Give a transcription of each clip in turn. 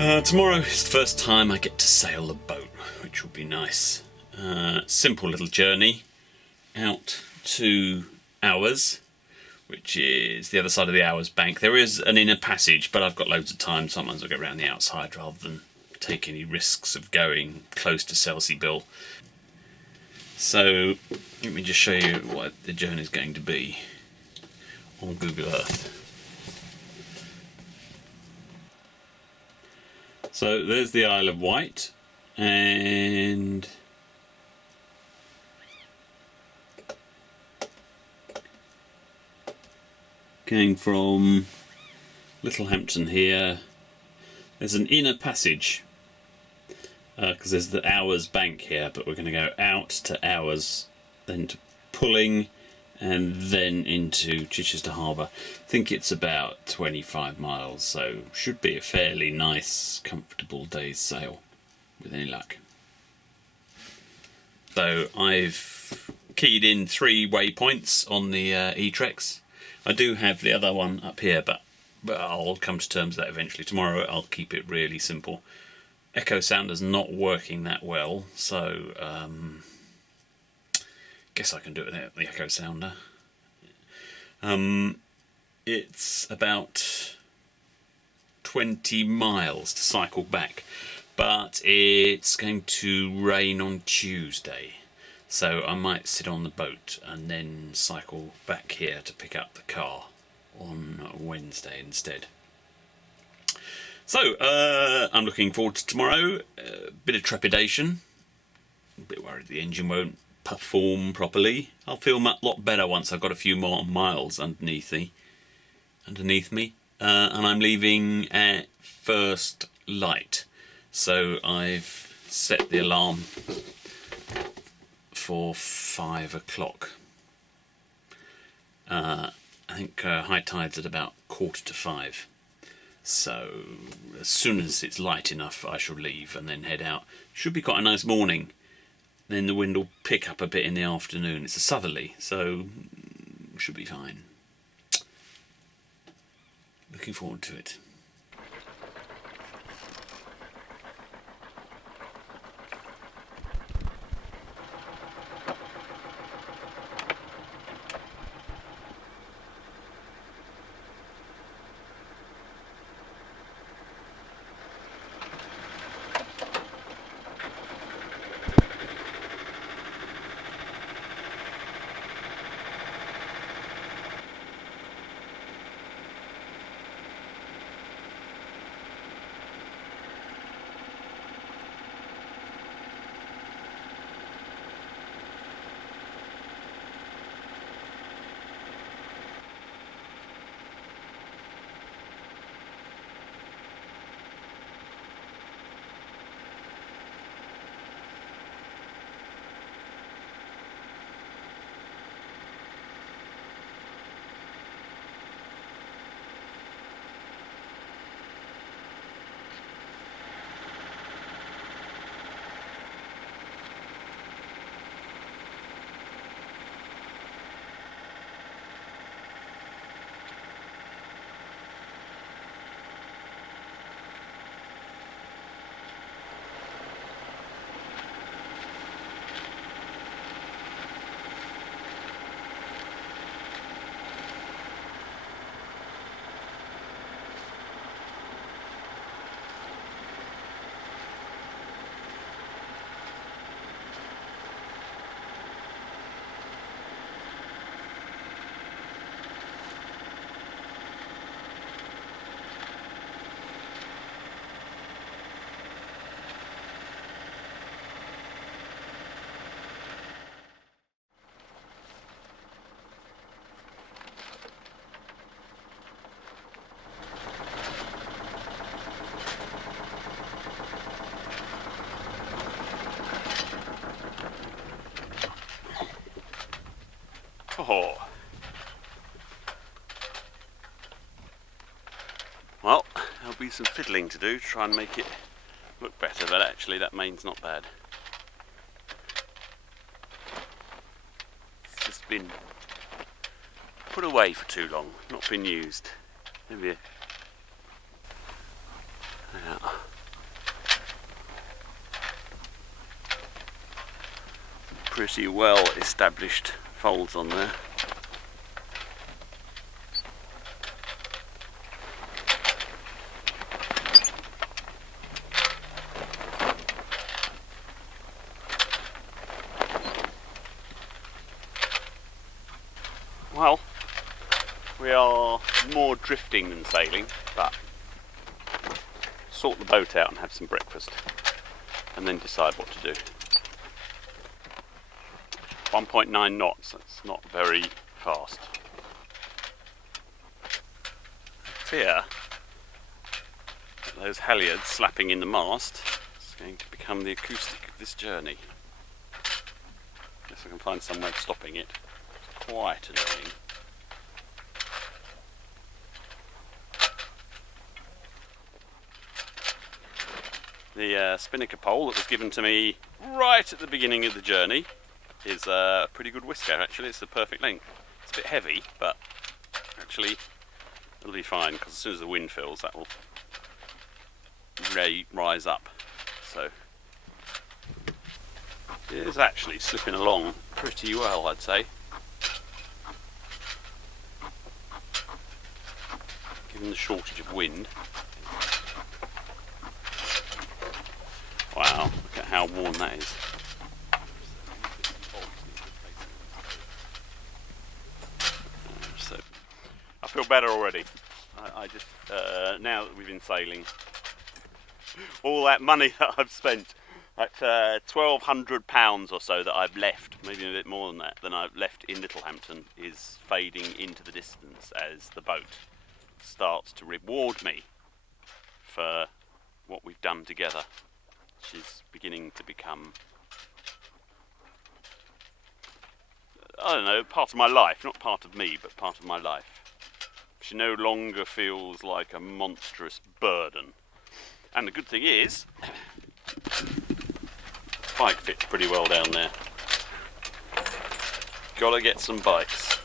Tomorrow is the first time I get to sail the boat, which will be nice. Simple little journey out to Hours, which is the other side of the Hours bank. There is an inner passage, but I've got loads of time. Sometimes I'll go around the outside rather than take any risks of going close to Selseybill. So let me just show you what the journey is going to be on Google Earth. So there's the Isle of Wight, and going from Littlehampton here, there's an inner passage because there's the Hours bank here, but we're going to go out to Hours, then to Pulling, and then into Chichester Harbour. I think it's about 25 miles, so should be a fairly nice, comfortable day's sail, with any luck. So I've keyed in 3 waypoints on the E-Trex. I do have the other one up here, but I'll come to terms with that eventually. Tomorrow I'll keep it really simple. Echo Sounder's not working that well, so guess I can do it without the Echo Sounder. It's about 20 miles to cycle back, but it's going to rain on Tuesday, so I might sit on the boat and then cycle back here to pick up the car on Wednesday instead. So I'm looking forward to tomorrow. A bit of trepidation, a bit worried the engine won't perform properly. I'll feel a lot better once I've got a few more miles underneath me, and I'm leaving at first light, so I've set the alarm for 5 o'clock. I think high tide's at about 4:45, so as soon as it's light enough I shall leave and then head out. Should be quite a nice morning. Then the wind will pick up a bit in the afternoon. It's a southerly, so should be fine. Looking forward to it. Oh. Well, there'll be some fiddling to do to try and make it look better, but actually that main's not bad. It's just been put away for too long, not been used. Maybe. Yeah. pretty well established folds on there. Well, we are more drifting than sailing, but sort the boat out and have some breakfast and then decide what to do. 1.9 knots, that's not very fast. I fear that those halyards slapping in the mast is going to become the acoustic of this journey. Unless I can find some way of stopping it. It's quite annoying. The spinnaker pole that was given to me right at the beginning of the journey is a pretty good whisker actually. It's the perfect length. It's a bit heavy, but actually it'll be fine because as soon as the wind fills that will rise up. So it is actually slipping along pretty well, I'd say. Given the shortage of wind. Wow, look at how worn that is. So, I feel better already. I just, now that we've been sailing, all that money that I've spent, that £1,200 or so that I've left, maybe a bit more than I've left in Littlehampton, is fading into the distance as the boat starts to reward me for what we've done together. Which is beginning to become, I don't know, part of my life. Not part of me, but part of my life. She no longer feels like a monstrous burden. And the good thing is, the bike fits pretty well down there. Gotta get some bikes.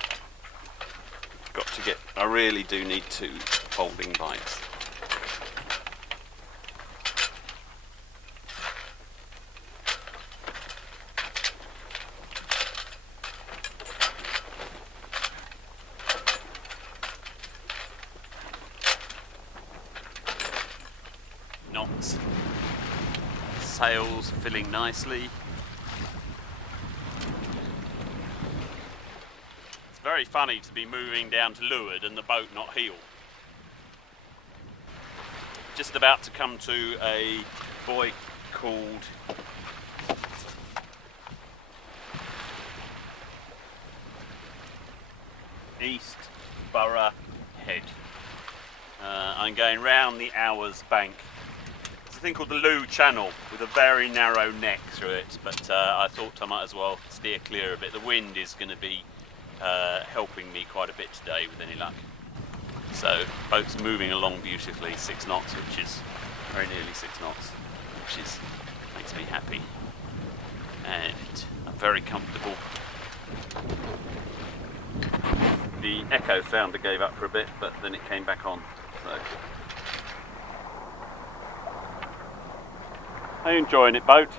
I really do need 2 folding bikes. Knots. Sails filling nicely. It's very funny to be moving down to leeward and the boat not heel. Just about to come to a buoy called East Borough Head. I'm going round the Hours Bank. It's a thing called the Loo Channel with a very narrow neck through it, but I thought I might as well steer clear a bit. The wind is going to be helping me quite a bit today with any luck. So, boat's moving along beautifully, 6 knots, which is very nearly 6 knots, which makes me happy. And I'm very comfortable. The echo sounder gave up for a bit, but then it came back on. So, are you enjoying it, boat?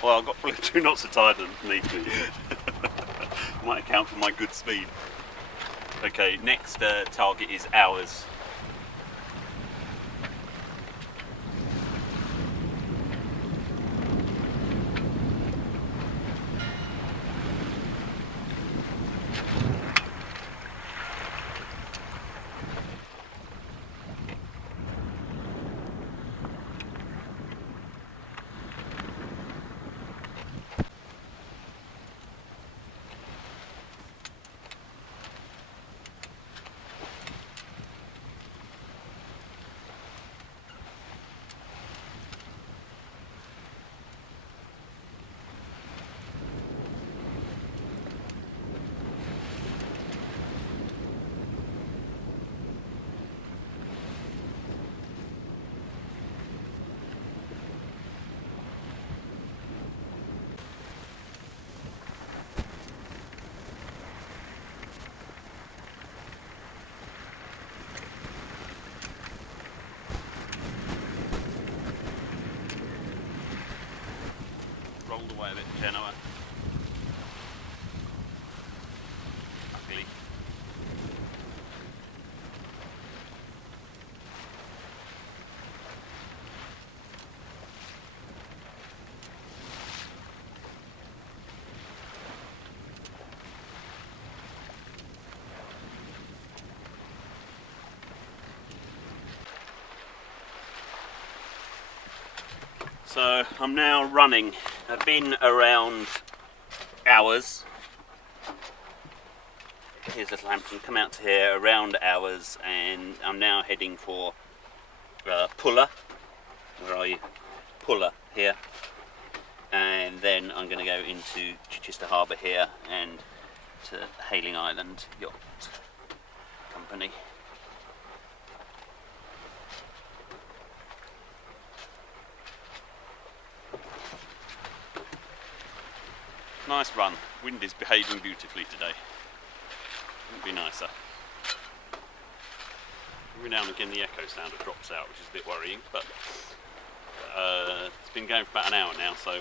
Well, I've got probably 2 knots of tide underneath me. Might account for my good speed. Okay, next target is Hours. away a bit, Genoa. Ugly. So I'm now running. I've been around hours. Here's Littlehampton, come out to here around hours, and I'm now heading for Puller. Where are you? Puller here. And then I'm going to go into Chichester Harbour here and to Hailing Island Yacht Company. Nice run. Wind is behaving beautifully today. Couldn't be nicer. Every now and again the echo sounder drops out, which is a bit worrying, but it's been going for about an hour now, so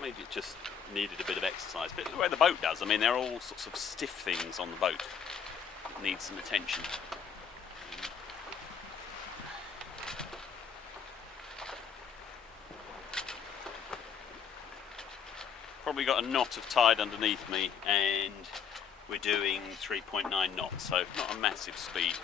maybe it just needed a bit of exercise. But the way the boat does, I mean, there are all sorts of stiff things on the boat that need some attention. Probably got a knot of tide underneath me, and we're doing 3.9 knots, so not a massive speed.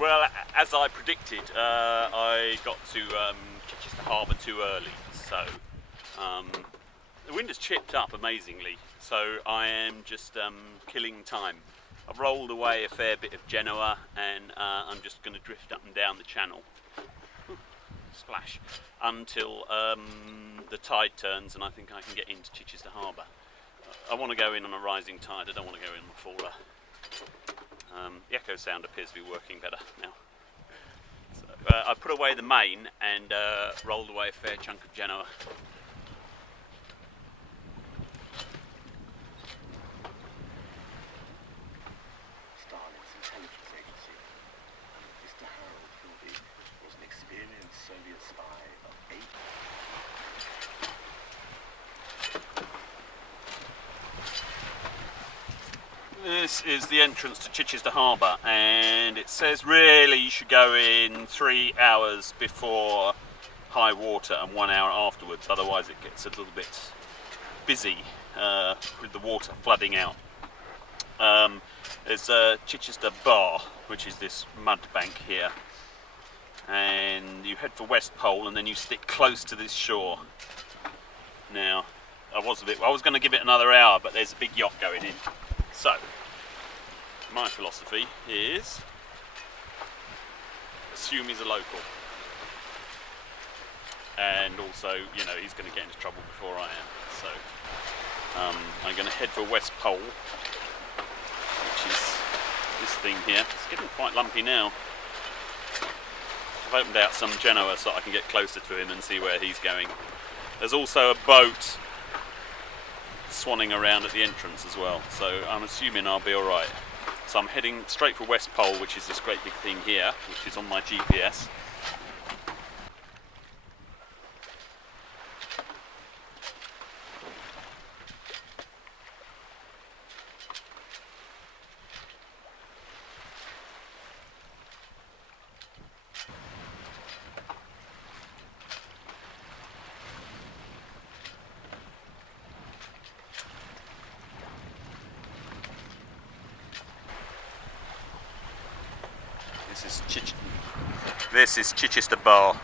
Well, as I predicted, I got to Chichester Harbour too early, so the wind has chipped up amazingly, so I am just killing time. I've rolled away a fair bit of Genoa, and I'm just going to drift up and down the channel, splash, until the tide turns, and I think I can get into Chichester Harbour. I want to go in on a rising tide, I don't want to go in on a faller. The echo sound appears to be working better now. So, I put away the main and rolled away a fair chunk of Genoa. Stalin's intelligence agency. Mr. Harold Philby was an experienced Soviet spy of 8. This is the entrance to Chichester Harbour, and it says really you should go in 3 hours before high water and 1 hour afterwards, otherwise it gets a little bit busy with the water flooding out. There's a Chichester Bar, which is this mud bank here, and you head for West Pole and then you stick close to this shore. Now, I was going to give it another hour, but there's a big yacht going in. So, my philosophy is assume he's a local, and also, you know, he's going to get into trouble before I am. So, I'm going to head for West Pole, which is this thing here. It's getting quite lumpy now. I've opened out some Genoa so I can get closer to him and see where he's going. There's also a boat swanning around at the entrance as well, so I'm assuming I'll be alright. So I'm heading straight for West Pole, which is this great big thing here, which is on my GPS. This is Chichester Bar.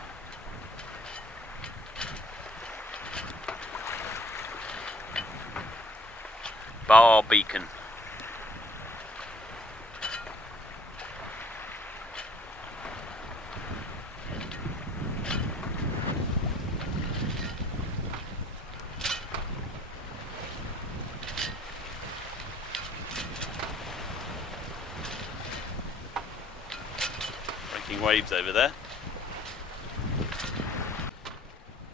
Bar Beacon. Breaking waves over there.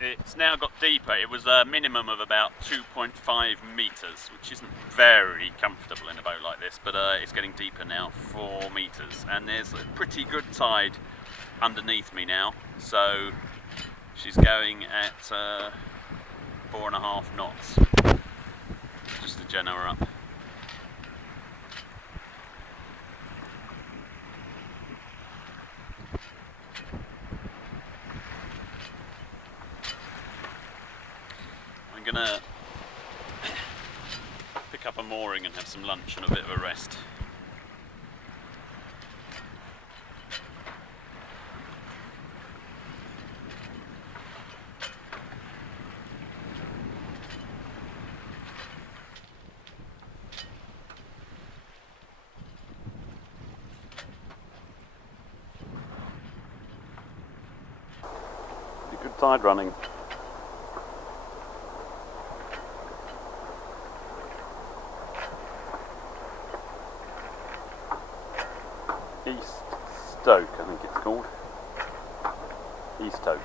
It's now got deeper. It was a minimum of about 2.5 metres, which isn't very comfortable in a boat like this, but it's getting deeper now, 4 metres. And there's a pretty good tide underneath me now, so she's going at 4.5 knots, just to gen her up. I'm gonna pick up a mooring and have some lunch and a bit of a rest. Good tide running. East Stoke, I think it's called. East Stoke.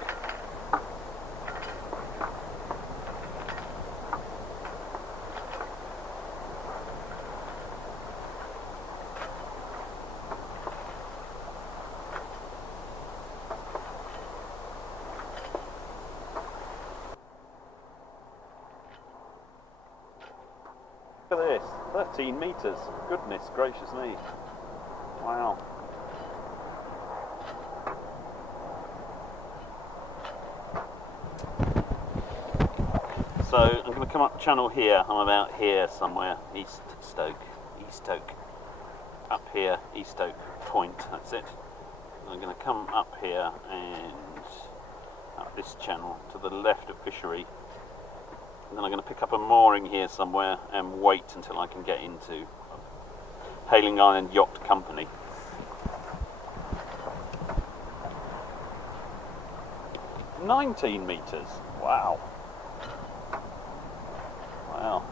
Look at this, 13 metres. Goodness gracious me. Wow. So I'm going to come up channel here. I'm about here somewhere. East Stoke. Up here, East Stoke Point, that's it. I'm going to come up here and up this channel to the left of Fishery. And then I'm going to pick up a mooring here somewhere and wait until I can get into Hailing Island Yacht Company. "19 metres. Wow. Wow.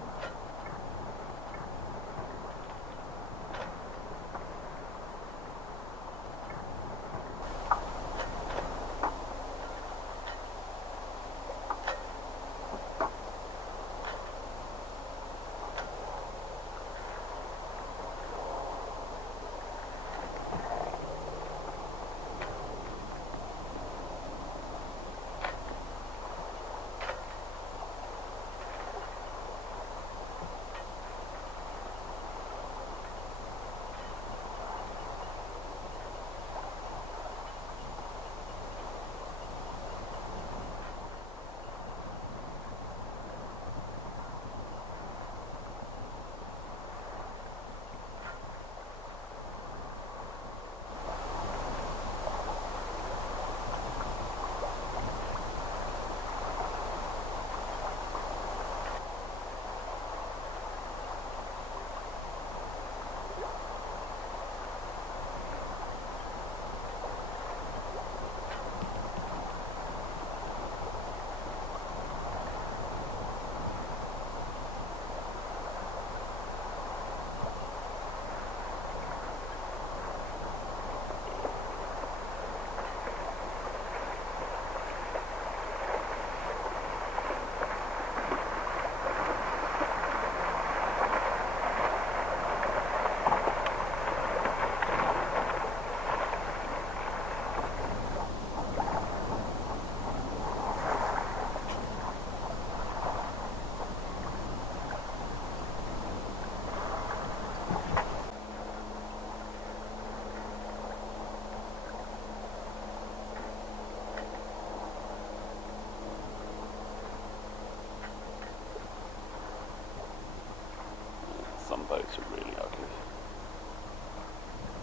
Some boats are really ugly.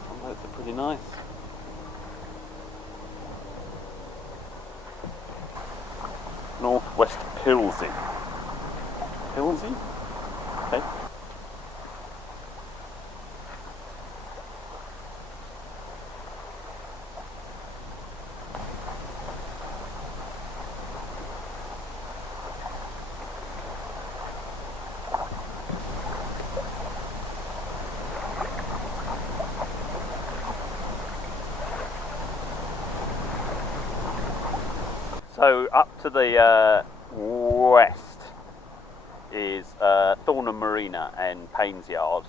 Some boats are pretty nice. Northwest Pilsey. Pilsey? Okay. So up to the west is Thornham Marina and Paynes Yard,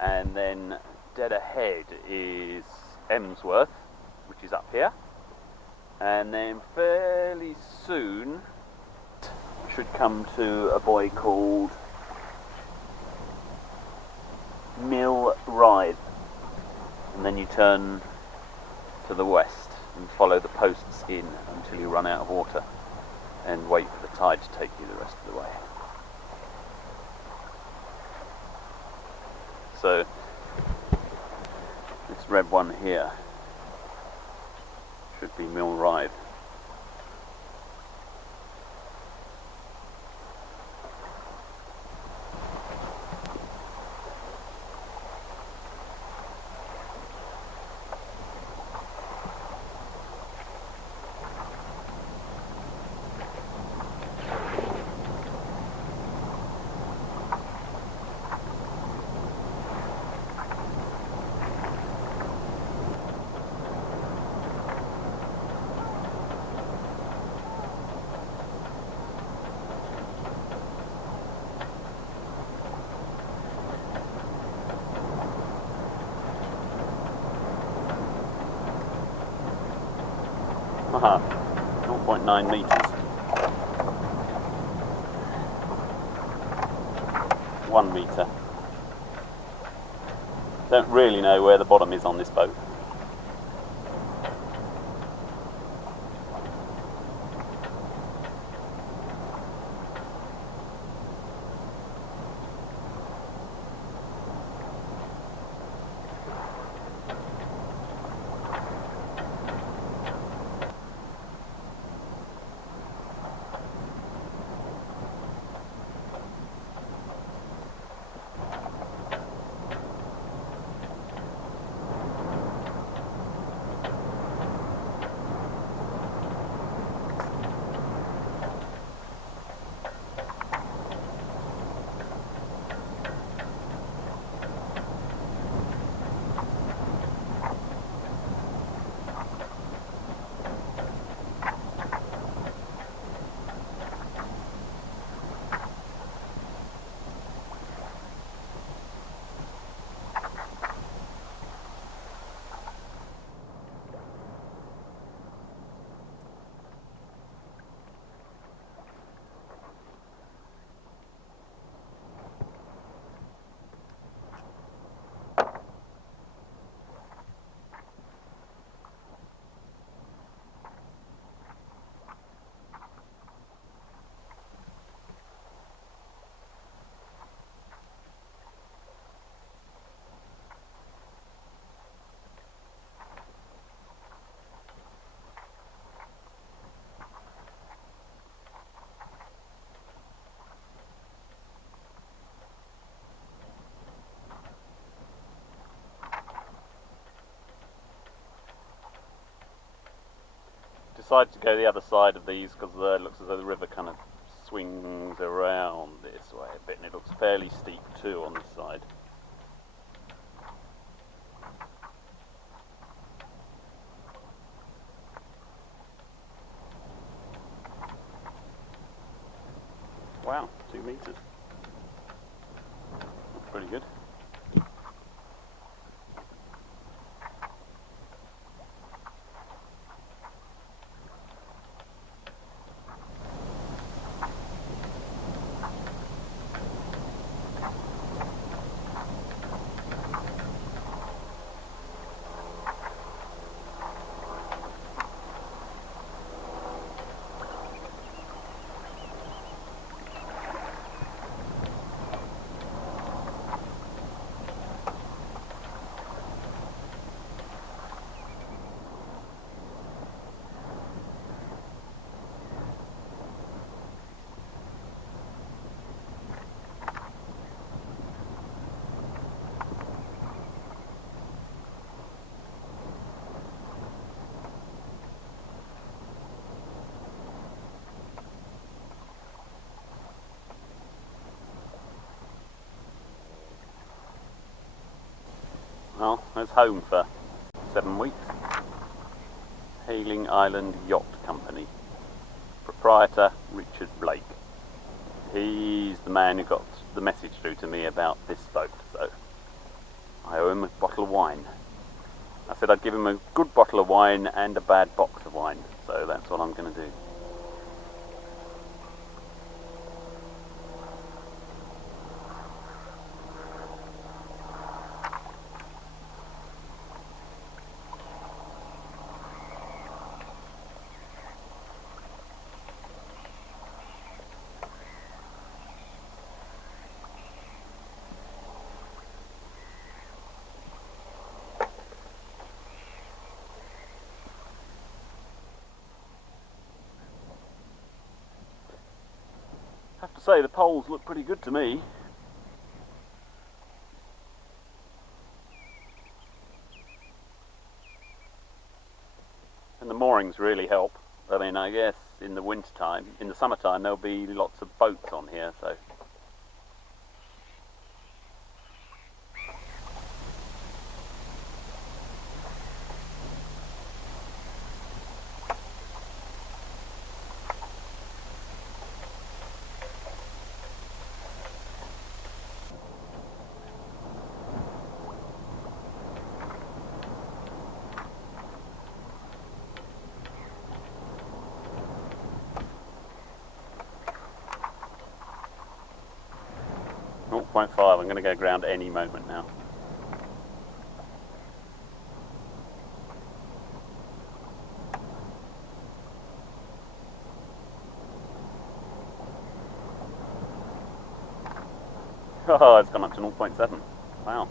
and then dead ahead is Emsworth, which is up here, and then fairly soon should come to a buoy called Mill Rythe, and then you turn to the west and follow the posts in until you run out of water and wait for the tide to take you the rest of the way. So this red one here should be Mill Rythe. Aha, 0.9 metres. 1 metre. Don't really know where the bottom is on this boat. Decided to go the other side of these because it looks as though the river kind of swings around this way a bit, and it looks fairly steep too on this side. Wow, 2 metres. That's pretty good. Well, I was home for 7 weeks. Hailing Island Yacht Company. Proprietor Richard Blake. He's the man who got the message through to me about this boat, so I owe him a bottle of wine. I said I'd give him a good bottle of wine and a bad box of wine, so that's what I'm going to do. I have to say the poles look pretty good to me. And the moorings really help. I mean, I guess in the winter time, in the summertime, there'll be lots of boats on here, so. 0.5, I'm going to go ground any moment now. Oh, it's gone up to 0.7. Wow.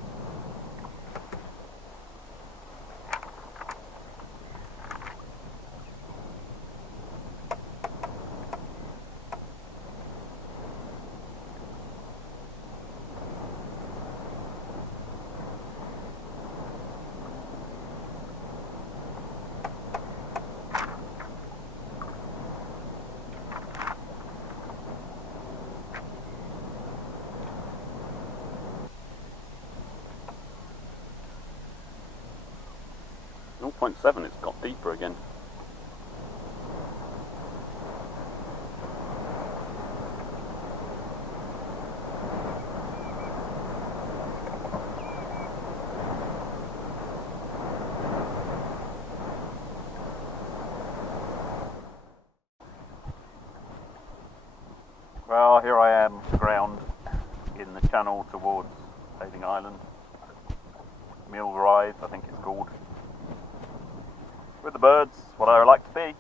Oh, 0.7, it's got deeper again. Well, here I am, ground in the channel towards Bathing Island. Mill Rise, I think it's called. With the birds, what I like to be.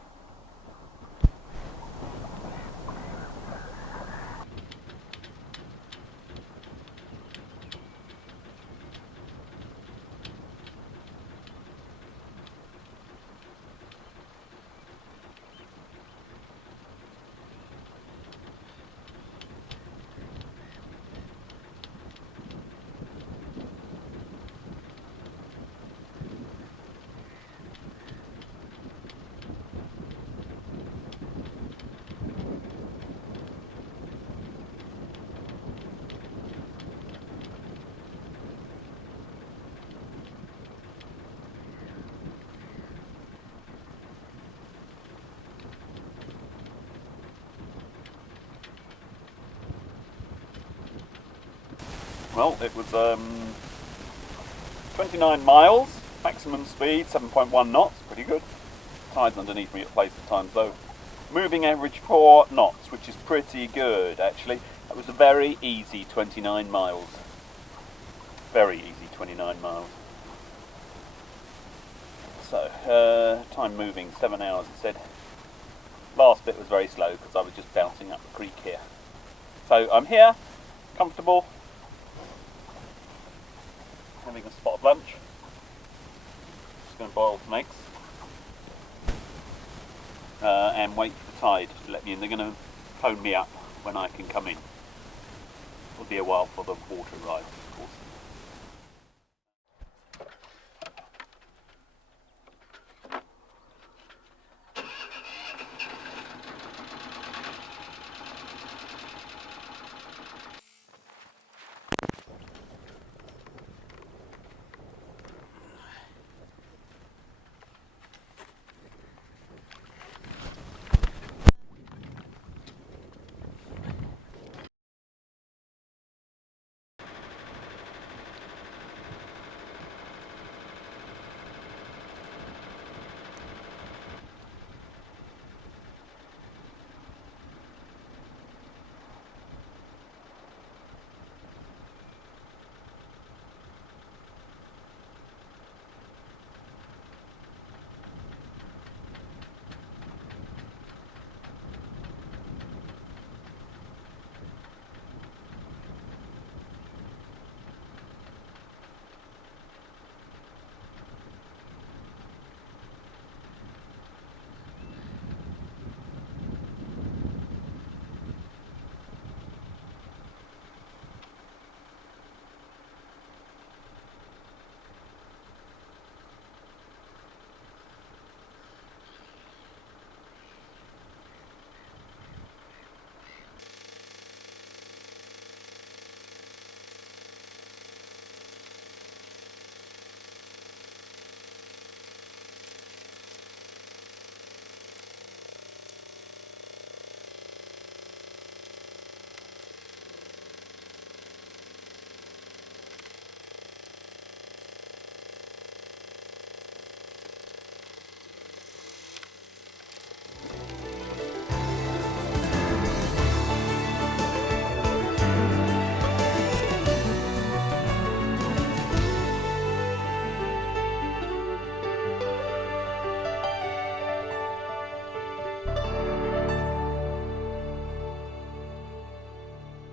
Well, it was 29 miles, maximum speed 7.1 knots, pretty good. Tide's underneath me at places at times though. Moving average 4 knots, which is pretty good actually. That was a very easy 29 miles. Very easy 29 miles. So, time moving, 7 hours it said. Last bit was very slow because I was just bouncing up the creek here. So I'm here, comfortable. Having a spot of lunch. Just going to boil some eggs and wait for the tide to let me in. They're going to phone me up when I can come in. It'll be a while for the water arrives, of course.